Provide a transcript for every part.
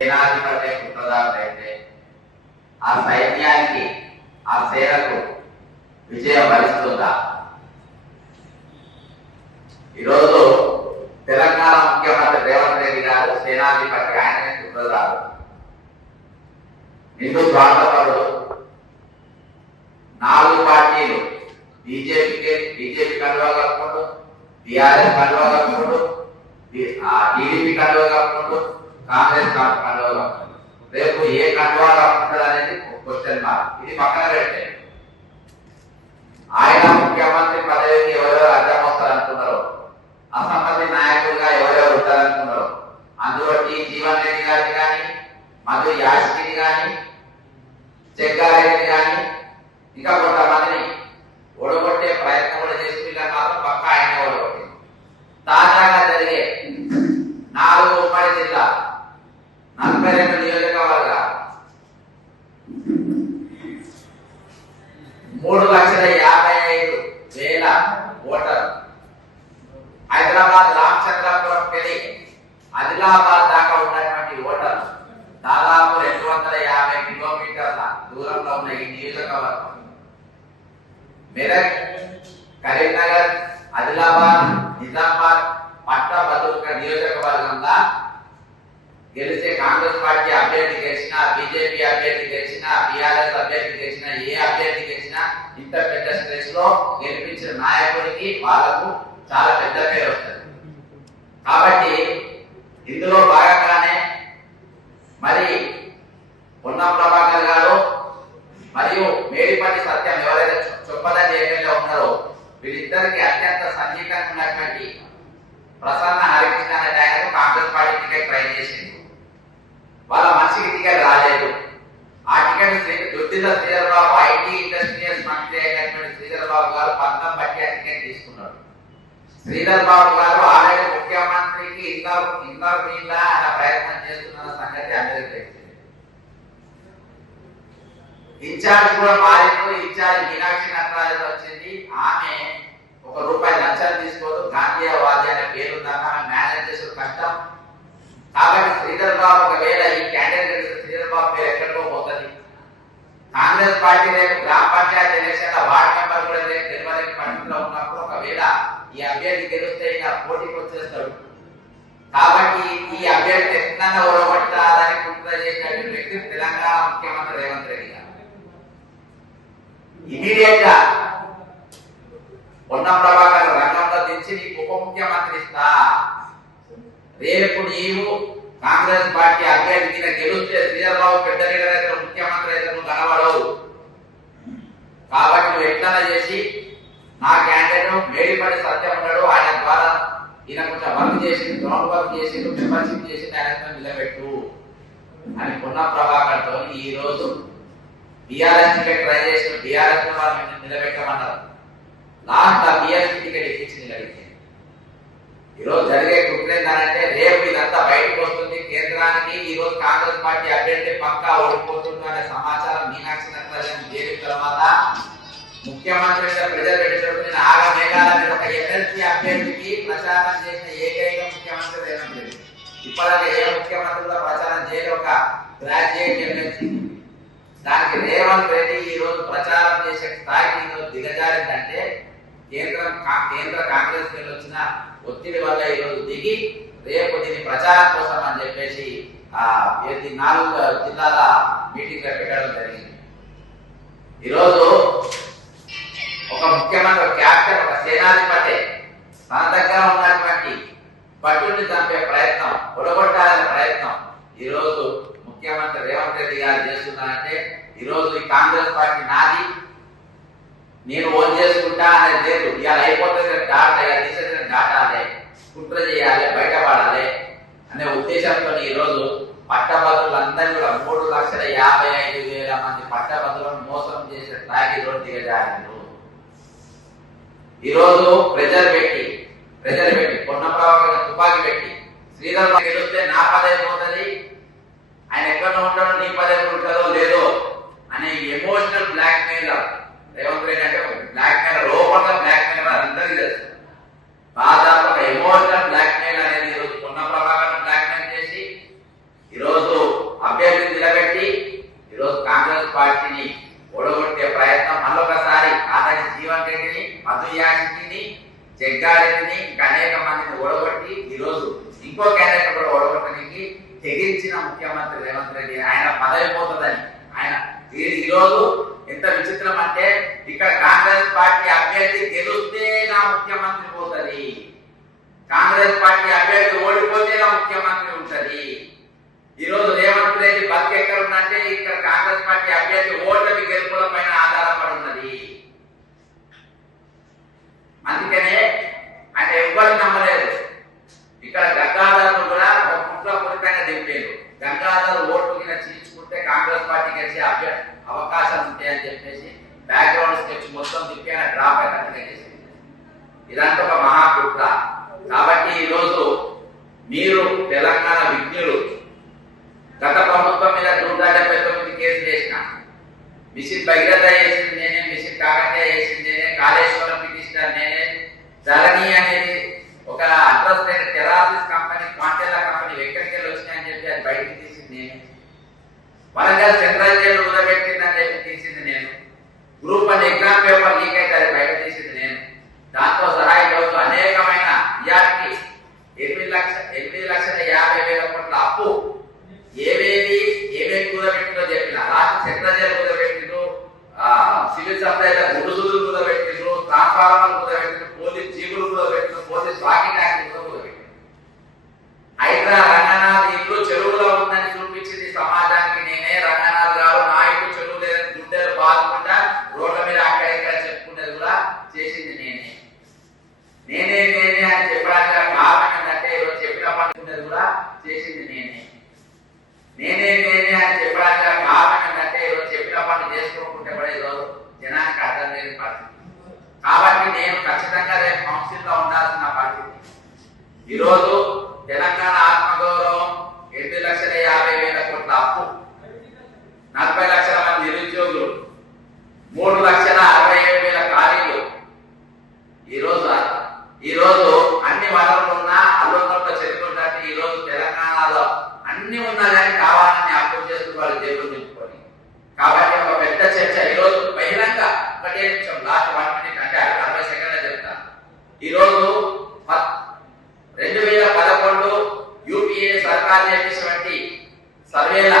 సేనాధిపతి పుత్రదారుడైతే ఆ సైన్యానికి ఆ సేనకు విజయం వరిస్తుందా? ఈరోజు తెలంగాణ ముఖ్యమంత్రి రేవంత్ రెడ్డి గారు సేనాధిపతి, ఆయనే పుత్రదారుడు, హిందూ స్వార్థపరుడు. 4 పార్టీలు బీజేపీ కండువా కప్పుకుంటూ, టీఆర్ఎస్ కండువా కప్పుకుంటూ, టీడీపీ కండువా కప్పుకుంటూ, కాంగ్రెస్ కండువా కప్పుకుంటూ, రేపు ఏ కండువా కప్పుకుంటారు అనేది క్వశ్చన్ మార్క్. ఇది పక్కన పెట్టే ఆయన ముఖ్యమంత్రి పదవికి ఎవరెవరు అడ్డం వస్తారనుకున్నారో, అసమ్మతి నాయకులుగా ఎవరెవరు ఉంటారనుకున్నారో, అందులో జీవన్ రెడ్డి గారిని కానీ, మధు యాష్కిని కానీ, జగ్గారెడ్డిని కానీ, ఇంకా కొంతమందిని ఓడగొట్టే ప్రయత్నం కూడా చేసుకున్నా మాత్రం పక్క ఆయన ఓడగొట్టింది. తాజాగా జరిగే 4 ఉమ్మడి జిల్లా 42 నియోజకవర్గాలు 3,55,000 ఓటర్లు. హైదరాబాద్ రామచంద్రాపురం కెళ్ళి ఆదిలాబాద్ దాకా ఉన్నటువంటి ఓటర్లు దాదాపు 250 కిలోమీటర్ల దూరంలో ఉన్న ఈ నియోజకవర్గం మెదక్, కరీంనగర్, ఆదిలాబాద్, నిజామాబాద్, పట్టభద్రుల నియోజకవర్గంగా గెలిచే కాంగ్రెస్ పార్టీ అభ్యర్థి గెలిచినా, బీజేపీ అభ్యర్థి గెలిచినా, బీఆర్ఎస్ అభ్యర్థి గెలిచినా, ఏ అభ్యర్థి గెలిచినా ఇంత పెద్ద స్ట్రెస్ లో గెలిపించిన నాయకుడికి వాళ్ళకు చాలా పెద్ద పేరు వస్తుంది. కాబట్టి ఇందులో భాగంగానే మరి పొన్నం ప్రభాకర్ గారు మరియు మేడిపల్లి సత్యం ఎవరైతే చొప్పద జేపీలో ఉన్నారో వీళ్ళిద్దరికి అత్యంత సన్నిహితంగా ఉన్నటువంటి ప్రసన్న హరికృష్ణ అనే ఆయనకు కాంగ్రెస్ పార్టీ టికెట్ ట్రై చేసింది. వాళ్ళ మనిషికి టికెట్ రాలేదు. ఆ ticket Duddilla Sridhar Babu, IT industrials మంత్రి అయినటువంటి శ్రీధర్ బాబు గారు పంతం బట్టి ఆ టికెట్ తీసుకున్నారు. శ్రీధర్ బాబు గారు ఆల్రెడీ ముఖ్యమంత్రికి ఇందరు మీద ప్రయత్నం చేస్తున్న సంగతి అందరికీ తెలిసింది. ఇన్ఛార్జ్ కూడా మారింది. ఇన్ఛార్జ్ మీనాక్షి నటరాజు వచ్చింది. ఆమె ₹1 లంచాలు తీసుకోదు, గాంధీవాది అనే పేరు దాకా మేనేజ్ చేసే కష్టం. కాబట్టి శ్రీధర్ బాబు ఒకవేళ ఈ క్యాండిడేట్ శ్రీధర్ బాబు పేరు ఎక్కడికో పోతుంది. కాంగ్రెస్ పార్టీ రేపు గ్రామ పంచాయతీ ఎలక్షన్ వార్డు మెంబర్ కూడా రేపు తెలియని పరిస్థితిలో ఉన్నప్పుడు ఒకవేళ ఈ అభ్యర్థి గెలిస్తే ఇంకా పోటీకి వచ్చేస్తాడు. కాబట్టి ఈ అభ్యర్థి ఎట్లన్నా ఓడగొట్టాలని కుట్ర చేసినటువంటి వ్యక్తి తెలంగాణ ముఖ్యమంత్రి రేవంత్ రెడ్డి గారు. ఇమీడియట్ గా పొన్నం ప్రభాకర్ రంగంలో దించి నీకు ఉప ముఖ్యమంత్రి ఇస్తా, రేపు నీవు కాంగ్రెస్ పార్టీ అభ్యర్థి గెలిస్తే శ్రీధర్ బాబు పెద్ద లీడర్ అయితే ముఖ్యమంత్రి అయితే నువ్వు కనబడవు. కాబట్టి నువ్వు ఎట్లా చేసి నా క్యాండిడేట్ మేడిపల్లి సత్యం ఉన్నాడు, ఆయన ద్వారా ఈయన కొంచెం వర్క్ చేసి గ్రౌండ్ వర్క్ చేసి మెంబర్షిప్ చేసి ఆయన నిలబెట్టు అని పొన్నం ప్రభాకర్ తో ఈ రోజు బీఆర్ఎస్ టికెట్ ట్రై చేసిన బీఆర్ఎస్ వాళ్ళు నిలబెట్టమన్నారు. లాస్ట్ ఆ బీఆర్ఎస్ టికెట్ ఇచ్చి నిలబెట్టింది. ఈరోజు జరిగే కుట్రేందంటే రేపు ఇదంతా బయటకు వస్తుంది. కేంద్రానికి ఈ రోజు కాంగ్రెస్ పార్టీ అభ్యర్థి పక్కా ఓడిపోతుంది అనే సమాచారం మీనాక్షి నటరాజన్ చేరిన తర్వాత ముఖ్యమంత్రి ప్రజలు పెట్టేటప్పుడు ఆగమేఘాలని ఒక ఎమ్మెల్సీ అభ్యర్థికి ప్రచారం చేసిన ఏకైక ముఖ్యమంత్రి రేవంత్ రెడ్డి. ఇప్పటికే ఏ ముఖ్యమంత్రి కూడా ప్రచారం చేయని ఒక గ్రాడ్యుయేట్ ఎమ్మెల్సీ, దానికి రేవంత్ రెడ్డి ఈ రోజు ప్రచారం చేసే స్థాయికి దిగజారిందంటే కేంద్ర కాంగ్రెస్ వచ్చిన ఒత్తిడి వల్ల ఈ రోజు దిగి రేపు దీని ప్రచారం కోసం అని చెప్పేసి 4 జిల్లాల మీటింగ్ పెట్టడం జరిగింది. ఈరోజు ఒక ముఖ్యమంత్రి, క్యాప్టెన్, ఒక సేనాధిపతి తన దగ్గర ఉన్నటువంటి పట్టుని చంపే ప్రయత్నం, ఒడగొట్టాలనే ప్రయత్నం ఈరోజు ముఖ్యమంత్రి రేవంత్ రెడ్డి గారు చేస్తున్నారంటే ఈరోజు ఈ కాంగ్రెస్ పార్టీ నాది, నేను ఓన్ చేసుకుంటా అనేది లేదు. ఇవాళ అయిపోతుంది తీసేసిన దాటాలి, కుట్ర చేయాలి, బయటపడాలి అనే ఉద్దేశంతో ఈరోజు పట్టభద్రులందరూ కూడా 3,55,000 మంది పట్టభద్రులను మోసం చేసే స్థాయికి ఈరోజు దిగజారు. ఈరోజు ప్రెజర్ పెట్టి పొన్నం ప్రభాకర్ తుపాకీ పెట్టి శ్రీధర్ గెలిస్తే నా పదవి పోతుంది, ఆయన ఎక్కడ ఉంటాడో నీ పదవి ఉంటుందో లేదో అనే emotional blackmail Revanth Reddy అంటే బ్లాక్ మెయిల్, లోపల బ్లాక్ మెయిల్ అందరికీ తెలుసు. దాదాపు ఎమోషనల్ బ్లాక్ మెయిల్ అనేది ఈరోజు పొన్నం ప్రభాకర్ బ్లాక్ మెయిల్ చేసి ఈరోజు తెగించిన ముఖ్యమంత్రి రేవంత్ రెడ్డి. ఆయన పదవి పోతుందని ఆయన ఈరోజు ఎంత విచిత్రం అంటే ఇక్కడ కాంగ్రెస్ పార్టీ అభ్యర్థి గెలిస్తే నా ముఖ్యమంత్రి పోతుంది, కాంగ్రెస్ పార్టీ అభ్యర్థి ఓడిపోతే నా ముఖ్యమంత్రి ఉంటది. ఈరోజు రేవంత్ రెడ్డి బతికి ఎక్కడ ఉందంటే ఇక్కడ కాంగ్రెస్ పార్టీ అభ్యర్థి ఓటమి గెలుపుల పైన ఆధారపడి ఉన్నది. అందుకనే ఆయన ఎవ్వరు నమ్మలేదు. ఇక్కడ గంగాధర్ కూడా ఒక కుట్రపూరితంగా దింపారు. గంగాధర్ ఓట్లు కింద చీల్చుకుంటే కాంగ్రెస్ పార్టీకి వచ్చే అవకాశం ఉంటాయని చెప్పేసి బ్యాక్గ్రౌండ్ స్కెచ్ మొత్తం తిప్పి ఆయన డ్రాప్ అయినట్టుగా చేసింది. ఇదంతా ఒక మహాకుట్ర. కాబట్టి ఈరోజు మీరు తెలంగాణ విజ్ఞులు గత ప్రభుత్వం మీద 179 కేసులు వేసిన, మిషన్ భగీరథ వేసింది నేనే, మిషన్ కాకతీయ వేసింది నేనే, కాళేశ్వరం పిటిషనర్ నేనే, ధరణి అనేది ఒక అడ్రస్ అయిన టెరాసిస్ కంపెనీ క్వాంటెల్లా కంపెనీ ఎక్కడికి వెళ్ళి వచ్చినాయని చెప్పి అది బయటకు తీసింది నేను, వరంగల్ సెంట్రల్ జైలు ఊరబెట్టిందని చెప్పి తీసింది నేను, గ్రూప్ 1 ఎగ్జామ్ పేపర్ లీక్ అయితే అది బయట తీసింది నేను. దాంతో సహా ఈరోజు అనేకమైన ఇయార్కి 8,50,50,000 కోట్ల అప్పు ఏమేమి కూరబెట్టిందో చెప్పిన, రాష్ట్ర సెంట్రల్ జైలు కూరబెట్టిండ్రు, సివిల్ సప్లైల గుడుసులు కూరబెట్టిండ్రు, ట్రాన్స్ఫార్మర్లు కూరబెట్టిండ్రు, పోలీస్ జీబులు కూరబెట్టిండ్రు, పోలీస్ వాకింగ్ యాక్ట్ కూరబెట్టిండ్రు. హైదరా రంగనాథ్ ఇల్లు చెరువులో ఉందని చూపించింది సమాజానికి నేనే. రంగనాథ్ గారు నా ఇల్లు చెరువు లేదని గుండెలు బాదుకుంటా రోడ్ల మీద అక్కడ ఇక్కడ చెప్పుకునేది కూడా చేసింది నేనే. నేనే నేనే అని చెప్పడానికి కారణం ఏంటంటే ఈరోజు చెప్పిన పనుకునేది కూడా చేసింది నేనే. నేనే నేనే అని చెప్పడానికి కారణం ఏంటంటే ఈరోజు చెప్పిన పనులు చేసుకోకుంటే కూడా ఈరోజు జనానికి అర్థం లేని పరిస్థితి. కాబట్టి నేను ఖచ్చితంగా రేపు కౌన్సిల్ లో ఉండాల్సిన పరిస్థితి. ఈరోజు తెలంగాణ ఆత్మగౌరవం 8,50,000 కోట్ల అప్పు, 40 లక్షల మంది నిరుద్యోగులు, 3,67,000 ఖాళీలు. ఈరోజు అన్ని వనరులు ఉన్నా అల్లున్నట్టు చెరుకుంటే ఈరోజు తెలంగాణలో అన్ని ఉన్నా కానీ కావాలని అప్పు చేస్తూ వాళ్ళు జైలు నింపుకొని. కాబట్టి ఒక పెద్ద చర్చ ఈరోజు బహిరంగ 1 నిమిషం లాస్ట్ 1 మినిట్ అంటే 60 సెకండ్లు చెప్తాను. ఈరోజు 2011 యూపీఏ సర్కార్ చేసినటువంటి సర్వేల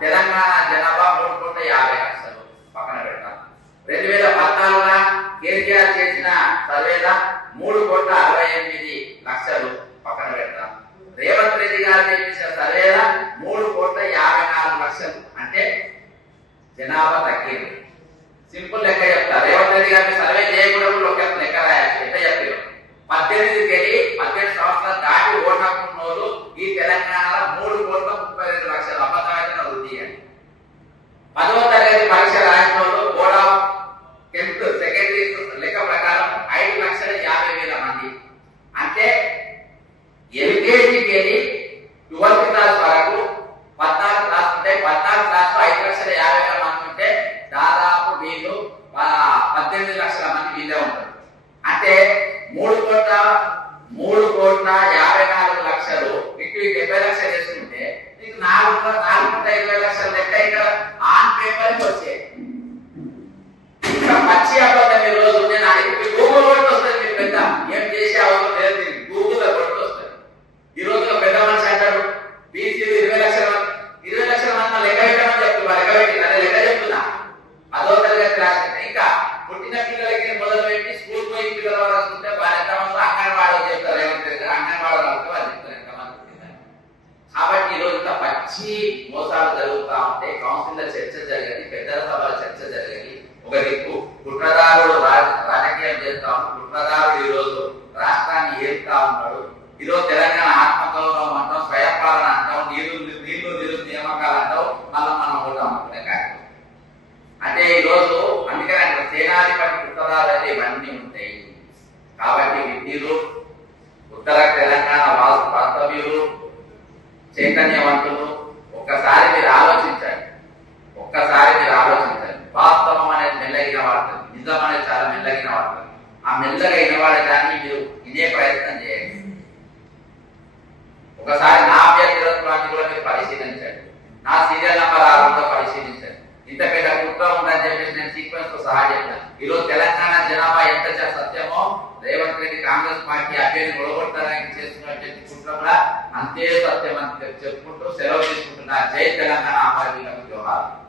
తెలంగాణ జనాభా 3,50,00,000 పక్కన పెడతాను. 2014 కేసీఆర్ చేసిన సర్వేల 3,68,00,000 పక్కన పెడతాను. రేవంత్ రెడ్డి గారు చేసిన సర్వేల 3,54,00,000 అంటే జనాభా తగ్గింది. సింపుల్ లెక్క చెప్తా. రేవంత్ రెడ్డి గారిని సర్వే చేయకూడదు లెక్క రాయాలి. ఎట్లా చెప్పారు? 18 సంవత్సరాలు దాటి ఓటకున్న వాళ్ళు ఈ తెలంగాణలో 3,32,00,000 అబద్ధమైన వృద్ధి అని. 10వ తరగతి పరీక్ష రాసిన వాళ్ళు బోర్డ్ ఆఫ్ 10th సెకండరీ లెక్క ప్రకారం 5,50,000 మంది. అంటే ఎల్కేజీకి వెళ్ళి 12th క్లాస్ వరకు 14 క్లాస్ ఉంటే 14 క్లాస్ 5,50,000 మంది ఉంటే దాదాపు వీళ్ళు 18 లక్షల మంది వీళ్ళే ఉంటారు. అంటే 3,54,00,000 ఇటు 70 లక్షలు వేసుకుంటే నీకు 4,20,00,000 లెక్క ఇక్కడ ఆన్ పేపర్ వచ్చాయి. ఇంకా పచ్చి అబద్ధం. ఈ రోజు నేను అడిగి గూగుల్ కొట్టి వస్తుంది. మీరు పెద్ద ఏం చేసే అవసరం లేదు, గూగుల్ లో కొట్టి వస్తుంది. ఈ రోజు పెద్ద మనిషి అంటాడు బీసీలు 20 లక్షల మంది లెక్క పెట్టమని చెప్తున్నారు. లెక్క పెట్టి అదే లెక్క చెప్తున్నా. 10వ తరగతి రాసిన ఇంకా పుట్టిన పిల్లలకి మొదలు పెట్టి స్కూల్ పోయి పిల్లల వరకు ఉంటే ఎంతమంది అంగన్వాడీ చెప్తారు. అంగన్వాడీ వాళ్ళకి వాళ్ళు చెప్తారు ఎంతమంది. కాబట్టి ఈ రోజు ఇంత పచ్చి మోసాలు జరుగుతూ ఉంటే కౌన్సిల్ లో చర్చ జరిగింది, పెద్దల సభలో చర్చ జరిగింది. ఒక దిక్కు కుట్రదారుడు రాజకీయం చేస్తా ఉన్నాడు, కుట్రదారుడు ఈ రోజు రాష్ట్రాన్ని ఏరుతా ఉన్నాడు. ఈరోజు తెలంగాణ ఆత్మగౌరవం అంటాం, స్వయంపాలన అంటాం, నీళ్లు నియామకాలు అంటాం, మళ్ళీ మనం ఓటాం అనుకునే కార్యక్రమం. అంటే ఈ రోజు అందుకని అక్కడ సేనాధిపతి కుట్రదారులు అయితే ఇవన్నీ ఉంటాయి. కాబట్టి విద్యులు ఉత్తర తెలంగాణ వాస్తవ్యులు చైతన్యవంతులు ఒక్కసారి మీరు ఆలోచించండి. వాస్తవం అనేది మెల్లగిన వాడుతుంది, నిజం అనేది చాలా మెల్లగిన వాడుతుంది. ఆ మెల్లగా వినవాడే దాన్ని మీరు వినే ప్రయత్నం చేయండి. ఒకసారి నా అభ్యర్థులను కూడా మీరు పరిశీలించండి. నా సీరియల్ నంబర్ 6 పరిశీలించండి. ఇంత పెద్ద కుట్ర ఉందని చెప్పేసి నేను సీక్వెన్స్ తో సహా చెప్పాను. ఈరోజు తెలంగాణ జనాభా ఎంత సత్యమో రేవంత్ రెడ్డి కాంగ్రెస్ పార్టీ అభ్యర్థిని ఒడగొట్టడానికి చేస్తున్నటువంటి కుట్ర కూడా అంతే సత్యం అని చెప్పుకుంటూ సెలవు తీసుకుంటున్నా. జై తెలంగాణ. అమరవీరులకు జోహార్.